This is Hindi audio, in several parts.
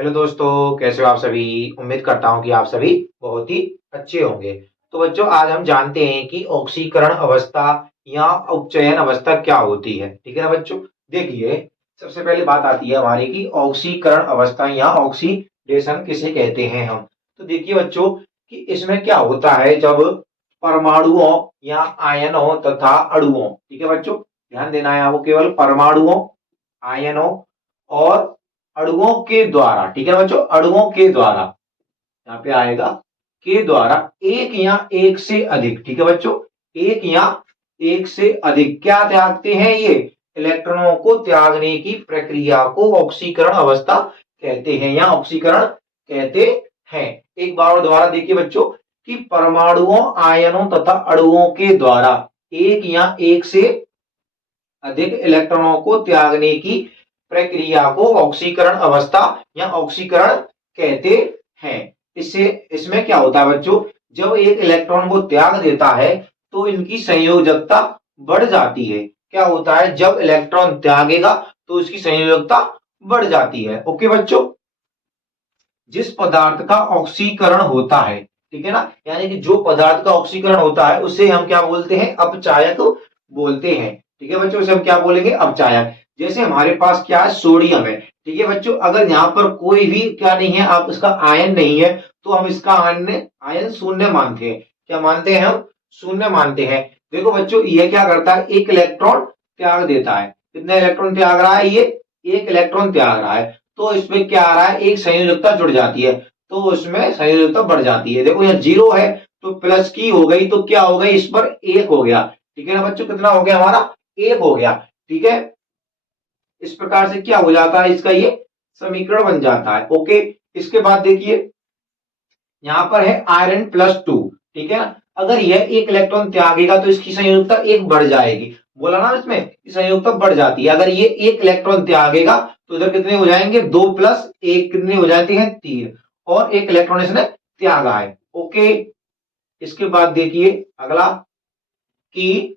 हेलो दोस्तों, कैसे हो आप सभी। उम्मीद करता हूँ कि आप सभी बहुत ही अच्छे होंगे। तो बच्चों, आज हम जानते हैं कि ऑक्सीकरण अवस्था या उपचयन अवस्था क्या होती है। ठीक है ना बच्चों। देखिए, सबसे पहले बात आती है हमारी कि ऑक्सीकरण अवस्था या ऑक्सीडेशन किसे कहते हैं हम। तो देखिए बच्चों, कि इसमें क्या होता है जब परमाणुओं या आयनों तथा अणुओं, ठीक है बच्चों, ध्यान देना है आपको, केवल परमाणुओं, आयनों और अणुओं के द्वारा, ठीक है बच्चों, अणुओं के द्वारा, यहाँ पे आएगा के द्वारा एक या एक से अधिक, ठीक है बच्चों, एक या एक से अधिक क्या त्यागते हैं ये इलेक्ट्रॉनों को त्यागने की प्रक्रिया को ऑक्सीकरण अवस्था कहते हैं या ऑक्सीकरण कहते हैं। एक बार और दोबारा देखिए बच्चों, कि परमाणुओं, आयनों तथा अणुओं के द्वारा एक या एक से अधिक इलेक्ट्रॉनों को त्यागने की प्रक्रिया को ऑक्सीकरण अवस्था या ऑक्सीकरण कहते हैं। इससे इसमें क्या होता है बच्चों, जब एक इलेक्ट्रॉन को त्याग देता है तो इनकी संयोजकता बढ़ जाती है। क्या होता है, जब इलेक्ट्रॉन त्यागेगा तो इसकी संयोजकता बढ़ जाती है। ओके बच्चों, जिस पदार्थ का ऑक्सीकरण होता है, ठीक है ना, यानी कि जो पदार्थ का ऑक्सीकरण होता है उसे हम क्या बोलते हैं, अपचायक बोलते हैं। ठीक है बच्चों, उसे हम क्या बोलेंगे, अपचायक। जैसे हमारे पास क्या है, सोडियम है। ठीक है बच्चों, अगर यहाँ पर कोई भी क्या नहीं है, आप इसका आयन नहीं है, तो हम इसका आयन आयन शून्य मानते हैं। क्या मानते हैं हम, शून्य मानते हैं। देखो बच्चों, ये क्या करता है, एक इलेक्ट्रॉन त्याग देता है। कितने इलेक्ट्रॉन त्याग रहा है, ये एक इलेक्ट्रॉन त्याग रहा है। तो इसमें क्या आ रहा है, एक संयोजकता जुड़ जाती है, तो उसमें संयोजकता बढ़ जाती है। देखो यहाँ जीरो है तो प्लस की हो गई, तो क्या हो गई, इस पर एक हो गया। ठीक है ना बच्चों, कितना हो गया हमारा, एक हो गया। ठीक है, इस प्रकार से क्या हो जाता है, इसका ये समीकरण बन जाता है। ओके, इसके बाद देखिए, यहां पर है आयरन +2। ठीक है ना, अगर यह एक इलेक्ट्रॉन त्यागेगा तो इसकी संयोजकता एक बढ़ जाएगी। बोला ना इसमें कि संयोजकता बढ़ जाती है। अगर ये एक इलेक्ट्रॉन त्यागेगा तो इधर कितने हो जाएंगे, 2+1 कितने हो जाते हैं, 3, और एक इलेक्ट्रॉन इसने त्यागा है। ओके, इसके बाद देखिए अगला, कि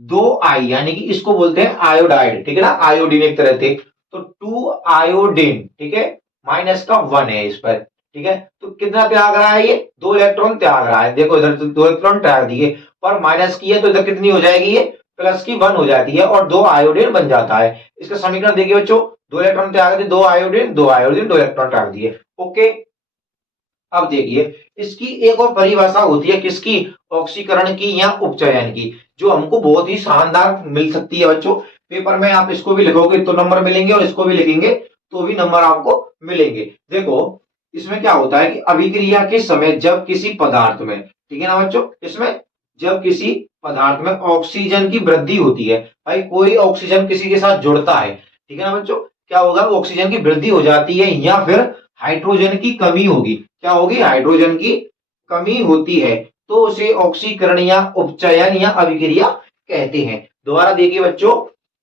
2 आई, यानी कि इसको बोलते हैं आयोडाइड। ठीक है ना, आयोडीन एक तरह से, तो 2 आयोडीन, ठीक है, -1 है इस पर। ठीक है, तो कितना त्याग रहा है, ये 2 इलेक्ट्रॉन त्याग रहा है। देखो इधर 2 इलेक्ट्रॉन त्याग दिए, पर माइनस की है तो इधर कितनी हो जाएगी, ये +1 हो जाती है और 2 आयोडीन बन जाता है। इसका समीकरण देखिए बच्चों, 2 इलेक्ट्रॉन त्याग दिए, 2 आयोडीन, 2 आयोडीन, 2 इलेक्ट्रॉन त्याग दिए। ओके, अब देखिए, इसकी एक और परिभाषा होती है किसकी, ऑक्सीकरण की या उपचयन की, जो हमको बहुत ही शानदार मिल सकती है बच्चों। पेपर में आप इसको भी लिखोगे तो नंबर मिलेंगे, और इसको भी लिखेंगे तो भी नंबर आपको मिलेंगे। देखो, इसमें क्या होता है कि अभिक्रिया के समय जब किसी पदार्थ में, ठीक है ना बच्चों, इसमें जब किसी पदार्थ में ऑक्सीजन की वृद्धि होती है, भाई कोई ऑक्सीजन किसी के साथ जुड़ता है, ठीक है ना बच्चों, क्या होगा, ऑक्सीजन की वृद्धि हो जाती है या फिर हाइड्रोजन की कमी होगी। क्या होगी, हाइड्रोजन की कमी होती है, तो उसे ऑक्सीकरण या उपचयन या अभिक्रिया कहते हैं। दोबारा देखिए बच्चों,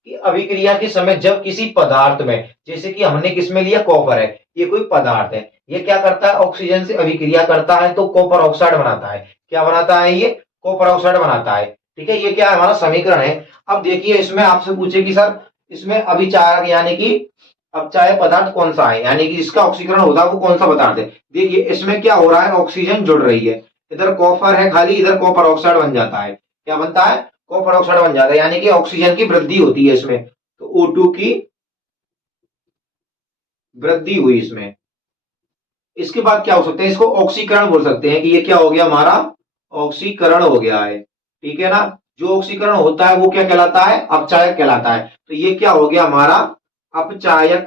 कि अभिक्रिया के समय जब किसी पदार्थ में, जैसे कि हमने किसमें लिया, कॉपर है, ये कोई पदार्थ है, ये क्या करता है, ऑक्सीजन से अभिक्रिया करता है तो कॉपर ऑक्साइड बनाता है। क्या बनाता है, ये कॉपर ऑक्साइड बनाता है। ठीक है, ये क्या है, हमारा समीकरण है। अब देखिए, इसमें आपसे पूछे कि सर इसमें अभिचारक यानी कि अपचायक पदार्थ कौन सा है, यानी कि जिसका ऑक्सीकरण होता है वो कौन सा पदार्थ है। देखिए, इसमें क्या हो रहा है, ऑक्सीजन जुड़ रही है, इधर कॉपर है खाली, इधर कॉपर ऑक्साइड बन जाता है। क्या बनता है, कॉपर ऑक्साइड बन जाता है, यानी कि ऑक्सीजन की वृद्धि होती है इसमें, तो O2 की वृद्धि हुई इसमें। इसके बाद क्या हो सकते हैं, इसको ऑक्सीकरण बोल सकते हैं, कि ये क्या हो गया, हमारा ऑक्सीकरण हो गया है। ठीक है ना, जो ऑक्सीकरण होता है वो क्या कहलाता है, अपचायक कहलाता है। तो ये क्या हो गया, हमारा अपचायक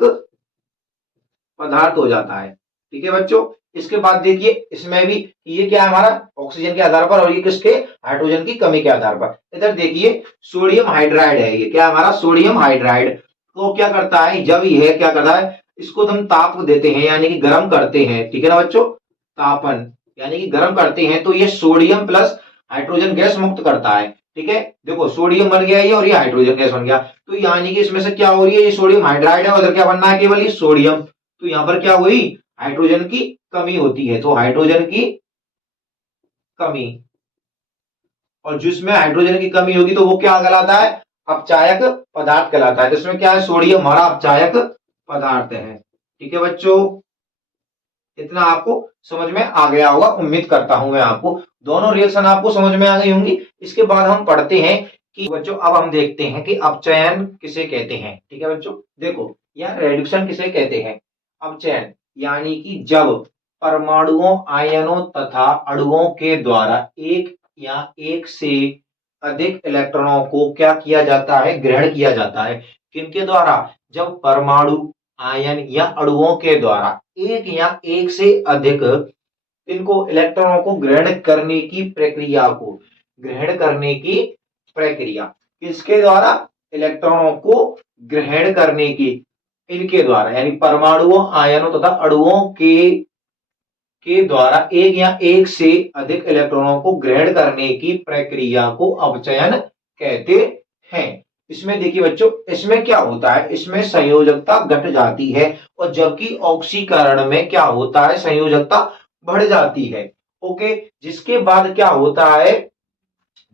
पदार्थ हो जाता है। ठीक है बच्चों, इसके बाद देखिए, इसमें भी ये क्या है, हमारा ऑक्सीजन के आधार पर, और ये किसके, हाइड्रोजन की कमी के आधार पर। इधर देखिए, सोडियम हाइड्राइड है, ये क्या है हमारा, सोडियम हाइड्राइड। तो क्या करता है, जब ये क्या करता है, इसको हम ताप देते हैं यानी कि गर्म करते हैं। ठीक है ना बच्चों, तापन यानी कि गर्म करते हैं, तो ये सोडियम प्लस हाइड्रोजन गैस मुक्त करता है। ठीक है, देखो सोडियम बन गया ये, और ये हाइड्रोजन गैस बन गया, तो यानी कि इसमें से क्या हो रही है, ये सोडियम हाइड्राइड है, उधर क्या बनना है, केवल ये सोडियम। तो यहां पर क्या हुई, हाइड्रोजन की कमी होती है, तो हाइड्रोजन की कमी, और जिसमें हाइड्रोजन की कमी होगी तो वो क्या कहलाता है, अपचायक पदार्थ कहलाता है। तो इसमें क्या है, सोडियम हमारा अपचायक पदार्थ है। ठीक है बच्चों, इतना आपको समझ में आ गया होगा, उम्मीद करता हूं मैं आपको दोनों रिएक्शन आपको समझ में आ गई होंगी। इसके बाद हम पढ़ते हैं कि बच्चों अब हम देखते हैं कि अपचयन किसे कहते हैं। ठीक है बच्चों, देखो यह रेड्यूक्शन किसे कहते हैं। अपचयन यानी कि जब परमाणुओं, आयनों तथा अणुओं के द्वारा एक या एक से अधिक इलेक्ट्रॉनों को क्या किया जाता है, ग्रहण किया जाता है। किनके द्वारा, जब परमाणु, आयन या अणुओं के द्वारा एक या एक से अधिक इनको इलेक्ट्रॉनों को ग्रहण करने की प्रक्रिया को, ग्रहण करने की प्रक्रिया किसके द्वारा, इलेक्ट्रॉनों को ग्रहण करने की, इनके द्वारा यानी परमाणुओं, आयनों तथा अणुओं के द्वारा एक या एक से अधिक इलेक्ट्रॉनों को ग्रहण करने की प्रक्रिया को अपचयन कहते हैं। इसमें देखिए बच्चों, इसमें क्या होता है, इसमें संयोजकता घट जाती है और जबकि ऑक्सीकरण में क्या होता है, संयोजकता बढ़ जाती है। ओके, जिसके बाद क्या होता है,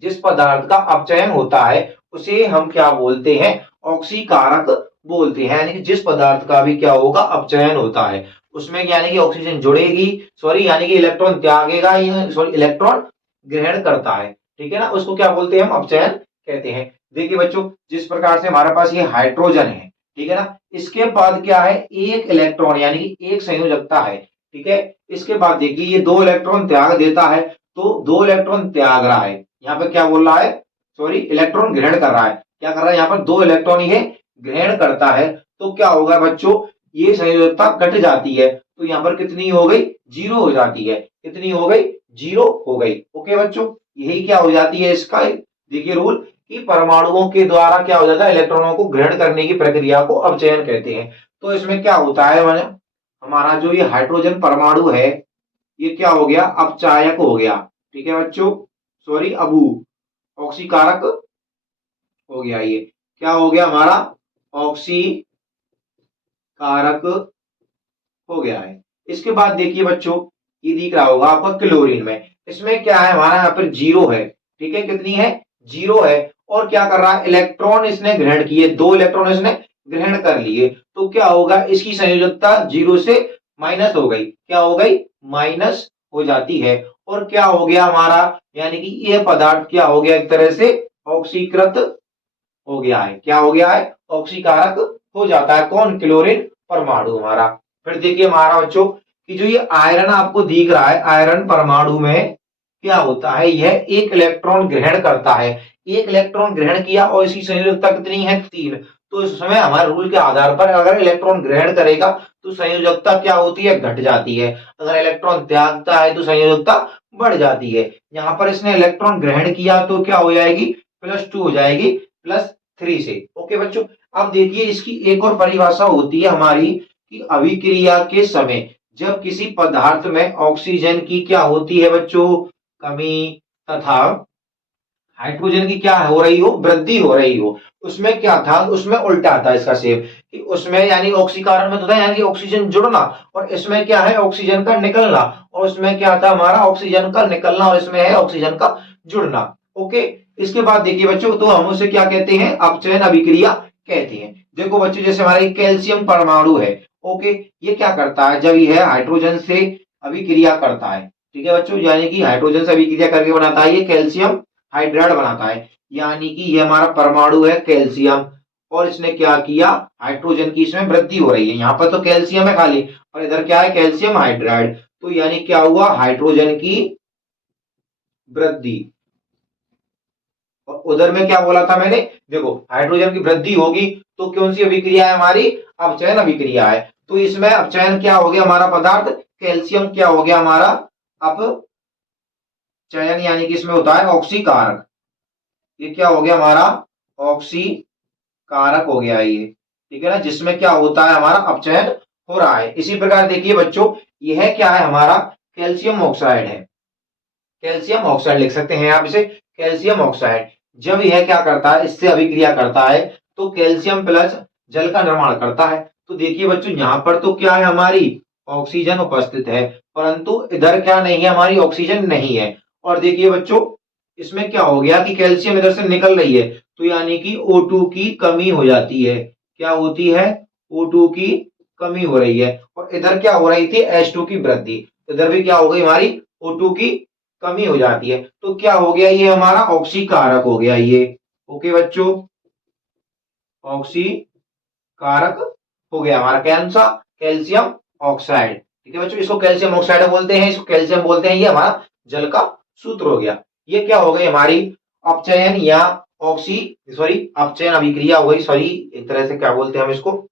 जिस पदार्थ का अपचयन होता है उसे हम क्या बोलते हैं, ऑक्सीकारक बोलते हैं। यानी कि जिस पदार्थ का भी क्या होगा, अपचयन होता है उसमें यानी कि ऑक्सीजन जुड़ेगी, सॉरी यानी कि इलेक्ट्रॉन त्यागेगा, सॉरी इलेक्ट्रॉन ग्रहण करता है। ठीक है ना, उसको क्या बोलते हैं, हम अपचयन कहते हैं। देखिए बच्चों, जिस प्रकार से हमारे पास ये हाइड्रोजन है, ठीक है ना, इसके बाद क्या है, एक इलेक्ट्रॉन यानी कि एक संयोजकता है। ठीक है, इसके बाद देखिए ये दो इलेक्ट्रॉन त्याग देता है, तो दो इलेक्ट्रॉन त्याग रहा है, यहाँ पे क्या बोल रहा है, सॉरी इलेक्ट्रॉन ग्रहण कर रहा है। क्या कर रहा है, यहाँ पर दो इलेक्ट्रॉन ये ग्रहण करता है, तो क्या होगा बच्चों, ये संयोजकता घट जाती है, तो यहाँ पर कितनी हो गई, जीरो हो जाती है। कितनी हो गई, जीरो हो गई। ओके बच्चों, यही क्या हो जाती है इसका, देखिए रूल, कि परमाणुओं के द्वारा क्या हो जाता है, इलेक्ट्रॉनों को ग्रहण करने की प्रक्रिया को अपचयन कहते हैं। तो इसमें क्या होता है, हमारा जो ये हाइड्रोजन परमाणु है ये क्या हो गया, अपचायक हो गया। ठीक है बच्चों, सॉरी अबू ऑक्सीकारक हो गया, ये क्या हो गया हमारा, ऑक्सी कारक हो गया है। इसके बाद देखिए बच्चों, ये दिख रहा होगा आपका क्लोरीन में, इसमें क्या है हमारा, यहाँ पर जीरो है। ठीक है, कितनी है, जीरो है। और क्या कर रहा है, इलेक्ट्रॉन इसने ग्रहण किए, दो इलेक्ट्रॉन इसने ग्रहण कर लिए, तो क्या होगा, इसकी संयोजकता जीरो से माइनस हो गई। क्या हो गई, माइनस हो जाती है। और क्या हो गया हमारा, यानी कि यह पदार्थ क्या हो गया, एक तरह से ऑक्सीकृत हो गया है। क्या हो गया है, ऑक्सीकारक हो जाता है। कौन, क्लोरीन परमाणु हमारा। फिर देखिए हमारा बच्चों कि जो ये आयरन आपको दिख रहा है, आयरन परमाणु में क्या होता है, यह एक इलेक्ट्रॉन ग्रहण करता है। एक इलेक्ट्रॉन ग्रहण किया और इसकी संयोजकता कितनी है, 3। तो इस समय हमारे रूल के आधार पर अगर इलेक्ट्रॉन ग्रहण करेगा तो संयोजकता क्या होती है, घट जाती है। अगर इलेक्ट्रॉन त्यागता है तो संयोजकता बढ़ जाती है। यहाँ पर इसने इलेक्ट्रॉन ग्रहण किया तो क्या हो जाएगी, +2 हो जाएगी, +3 से। ओके बच्चों, अब देखिए इसकी एक और परिभाषा होती है हमारी, कि अभिक्रिया के समय जब किसी पदार्थ में ऑक्सीजन की क्या होती है बच्चों, कमी, तथा हाइड्रोजन की क्या हो रही हो, वृद्धि हो रही हो, उसमें क्या था, उसमें उल्टा था इसका सेम, कि उसमें यानी ऑक्सीकरण में तो था यानी कि ऑक्सीजन जुड़ना, और इसमें क्या है, ऑक्सीजन का निकलना, और उसमें क्या था हमारा, ऑक्सीजन का निकलना, और इसमें है ऑक्सीजन का जुड़ना। ओके, इसके बाद देखिए बच्चों, तो हम उसे क्या कहते हैं, अपचयन अभिक्रिया कहते हैं। देखो बच्चों, जैसे हमारा कैल्शियम परमाणु है, ओके, ये क्या करता है, जब यह हाइड्रोजन से अभिक्रिया करता है, ठीक है बच्चों, यानी कि हाइड्रोजन से अभिक्रिया करके बनाता है ये कैल्शियम हाइड्राइड बनाता है। यानी कि ये हमारा परमाणु है कैल्शियम, और इसने क्या किया, हाइड्रोजन की इसमें वृद्धि हो रही है। यहाँ पर तो कैल्शियम है खाली, और इधर क्या है, कैल्शियम हाइड्राइड। तो यानी क्या हुआ, हाइड्रोजन की वृद्धि, और उधर में क्या बोला था मैंने, देखो हाइड्रोजन की वृद्धि होगी तो कौन सी अभिक्रिया है हमारी, अपचयन अभिक्रिया है। तो इसमें अपचयन क्या हो गया, हमारा पदार्थ कैल्शियम क्या हो गया हमारा, अपचयन, यानी कि इसमें होता है ऑक्सीकारक। ये क्या हो गया हमारा, ऑक्सी कारक हो गया ये। ठीक है ना, जिसमें क्या होता है, हमारा अपचयन हो रहा है। इसी प्रकार देखिए बच्चों, यह क्या है हमारा, कैल्शियम ऑक्साइड है। कैल्शियम ऑक्साइड लिख सकते हैं आप इसे, कैल्शियम ऑक्साइड। जब यह क्या करता है, इससे अभिक्रिया करता है तो कैल्शियम प्लस जल का निर्माण करता है। तो देखिए बच्चों, यहाँ पर तो क्या है, हमारी ऑक्सीजन उपस्थित है, परंतु इधर क्या नहीं है, हमारी ऑक्सीजन नहीं है। और देखिए बच्चों, इसमें क्या हो गया कि कैल्शियम इधर से निकल रही है, तो यानी कि O2 की कमी हो जाती है। क्या होती है, O2 की कमी हो जाती है। कमी हो रही है, और इधर क्या हो रही थी, H2 की वृद्धि, इधर भी क्या हो गई हमारी O2 की कमी हो जाती है। तो क्या हो गया, ये हमारा ऑक्सीकारक हो गया ये। ओके बच्चों, ऑक्सीकारक हो गया हमारा, कौन सा, कैल्शियम ऑक्साइड। ठीक है बच्चों, इसको कैल्शियम ऑक्साइड बोलते हैं, इसको कैल्शियम बोलते हैं, ये हमारा जल का सूत्र हो गया। ये क्या हो गई हमारी अपचयन या अपचयन अभिक्रिया हो गई, सॉरी एक तरह से क्या बोलते हैं हम इसको,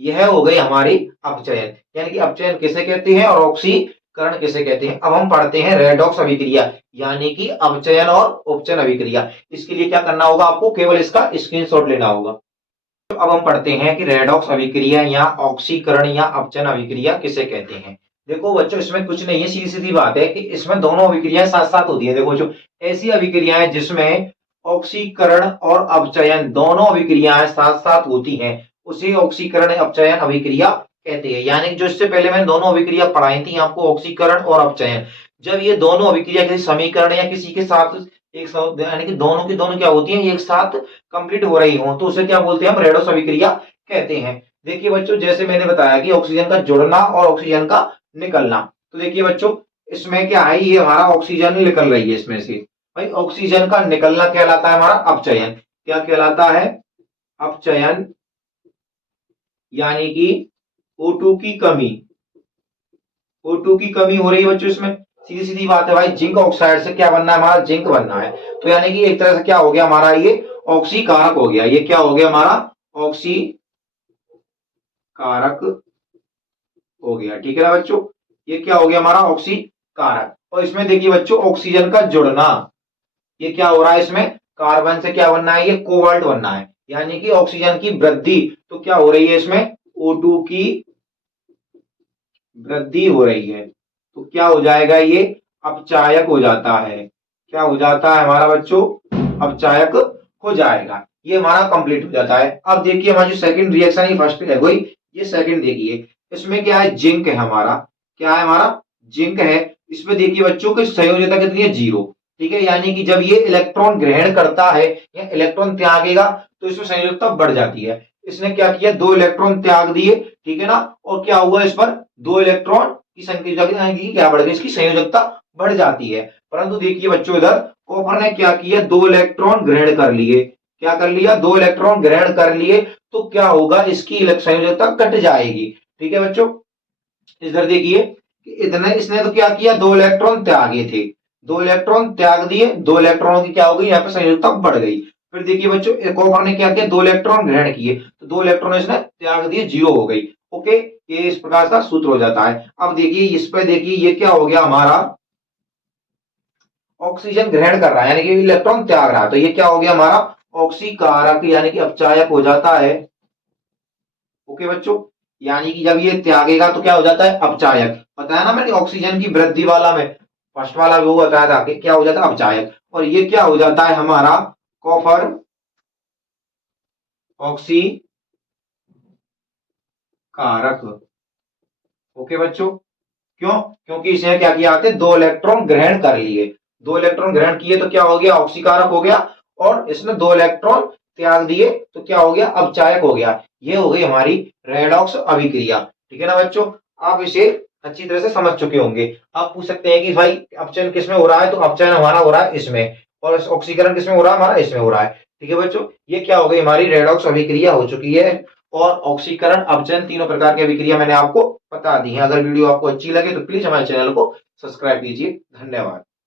यह हो गई हमारी अपचयन, यानी कि अपचयन किसे कहते हैं और ऑक्सीकरण किसे कहते हैं। अब हम पढ़ते हैं रेडॉक्स अभिक्रिया, यानी कि अपचयन और उपचयन अभिक्रिया। इसके लिए क्या करना होगा, आपको केवल इसका स्क्रीनशॉट लेना होगा। तो अब हम पढ़ते हैं कि रेडॉक्स अभिक्रिया या ऑक्सीकरण या अपचयन अभिक्रिया किसे कहते हैं। देखो बच्चों, इसमें कुछ नहीं है, सीधी सीधी बात है कि इसमें दोनों अभिक्रियाएं साथ साथ होती है। देखो बच्चों, ऐसी अभिक्रियाएं जिसमें ऑक्सीकरण और अपचयन दोनों अभिक्रियाएं साथ साथ होती हैं, उसे ऑक्सीकरण अपचयन अभिक्रिया कहते हैं। यानी कि जो इससे पहले मैंने दोनों अभिक्रिया पढ़ाई थी आपको, ऑक्सीकरण और अपचयन, जब ये दोनों अभिक्रिया किसी समीकरण या किसी के साथ एक साथ, यानी कि दोनों की दोनों क्या होती हैं, एक साथ कंप्लीट हो रही हो, तो उसे क्या बोलते हैं, हम रेडॉक्स अभिक्रिया कहते हैं। देखिए बच्चों, जैसे मैंने बताया कि ऑक्सीजन का जुड़ना और ऑक्सीजन का निकलना, तो देखिए बच्चों, इसमें क्या है, ये हमारा ऑक्सीजन निकल रही है इसमें से, भाई ऑक्सीजन का निकलना कहलाता है हमारा अपचयन। क्या कहलाता है, अपचयन, यानी कि O2 की कमी, O2 की कमी हो रही है बच्चों इसमें, सीधी सीधी बात है भाई, जिंक ऑक्साइड से क्या बनना है, हमारा जिंक बनना है। तो यानी कि एक तरह से क्या हो गया हमारा, ये ऑक्सीकारक हो गया, ये क्या हो गया हमारा ऑक्सीकारक हो गया। ठीक है ना बच्चों, ये क्या हो गया हमारा ऑक्सीकारक। और इसमें देखिए बच्चों, ऑक्सीजन का जुड़ना, ये क्या हो रहा है, इसमें कार्बन से क्या बनना है, ये कोबाल्ट बनना है, यानी कि ऑक्सीजन की वृद्धि, तो क्या हो रही है इसमें, O2 की वृद्धि हो रही है, तो क्या हो जाएगा, ये अपचायक हो जाता है। क्या हो जाता है हमारा बच्चों, अपचायक हो जाएगा, ये हमारा कंप्लीट हो जाता है। अब देखिए हमारा जो सेकंड रिएक्शन है, फर्स्ट है वही, ये सेकंड देखिए, इसमें क्या है, जिंक है हमारा, क्या है हमारा जिंक है। इसमें देखिए बच्चों की संयोजकता कितनी है, 0। ठीक है, यानी कि जब ये इलेक्ट्रॉन ग्रहण करता है या इलेक्ट्रॉन त्यागेगा, तो इसमें संयोजकता बढ़ जाती है। इसने क्या किया, 2 इलेक्ट्रॉन त्याग दिए, ठीक है ना, और क्या हुआ, इस पर 2 इलेक्ट्रॉन की संख्या क्या बढ़ गई, इसकी संयोजकता बढ़ जाती है। परंतु देखिए बच्चों, इधर कॉपर ने क्या किया, 2 इलेक्ट्रॉन ग्रहण कर लिए, क्या कर लिया, 2 इलेक्ट्रॉन ग्रहण कर लिए, तो क्या होगा, इसकी संयोजकता घट जाएगी। ठीक है बच्चों, इधर देखिए, इतने इसने तो क्या किया, 2 इलेक्ट्रॉन त्यागे थे, 2 इलेक्ट्रॉन त्याग दिए, 2 इलेक्ट्रॉनों की क्या हो गई, यहाँ पे संयोजकता बढ़ गई। फिर देखिए बच्चों, कॉपर ने क्या किया, 2 इलेक्ट्रॉन ग्रहण किए, तो 2 इलेक्ट्रॉन इसने त्याग दिए, 0 हो गई। ओके, ये इस प्रकार का सूत्र हो जाता है। अब देखिए इस पे देखिए, ये क्या हो गया हमारा, ऑक्सीजन ग्रहण कर रहा है, यानी कि इलेक्ट्रॉन त्याग रहा है, तो ये क्या हो गया हमारा ऑक्सीकारक, यानी कि अपचायक हो जाता है। ओके बच्चों, यानी कि जब ये त्यागेगा तो क्या हो जाता है, अपचायक। बताया ना मैंने ऑक्सीजन की वृद्धि वाला में, फर्स्ट वाला वो बताया था कि क्या हो जाता है, अपचायक। और ये क्या हो जाता है हमारा कॉपर ऑक्सी कारक। ओके बच्चों, क्यों, क्योंकि इसने क्या किया, आते 2 इलेक्ट्रॉन ग्रहण कर लिए, 2 इलेक्ट्रॉन ग्रहण किए तो क्या हो गया, ऑक्सीकारक हो गया, और इसने 2 इलेक्ट्रॉन त्याग दिए तो क्या हो गया, अपचायक हो गया। ये हो गई हमारी रेडॉक्स अभिक्रिया। ठीक है ना बच्चों, आप इसे अच्छी तरह से समझ चुके होंगे। आप पूछ सकते हैं कि भाई अपचयन किसमें हो रहा है, तो अपचयन हमारा हो रहा है इसमें, और ऑक्सीकरण किसमें हो रहा है, हमारा इसमें हो रहा है। ठीक है बच्चों, ये क्या हो गई, हमारी रेडॉक्स अभिक्रिया हो चुकी है, और ऑक्सीकरण अपचयन तीनों प्रकार की अभिक्रिया मैंने आपको बता दी है। अगर वीडियो आपको अच्छी लगे तो प्लीज हमारे चैनल को सब्सक्राइब कीजिए। धन्यवाद।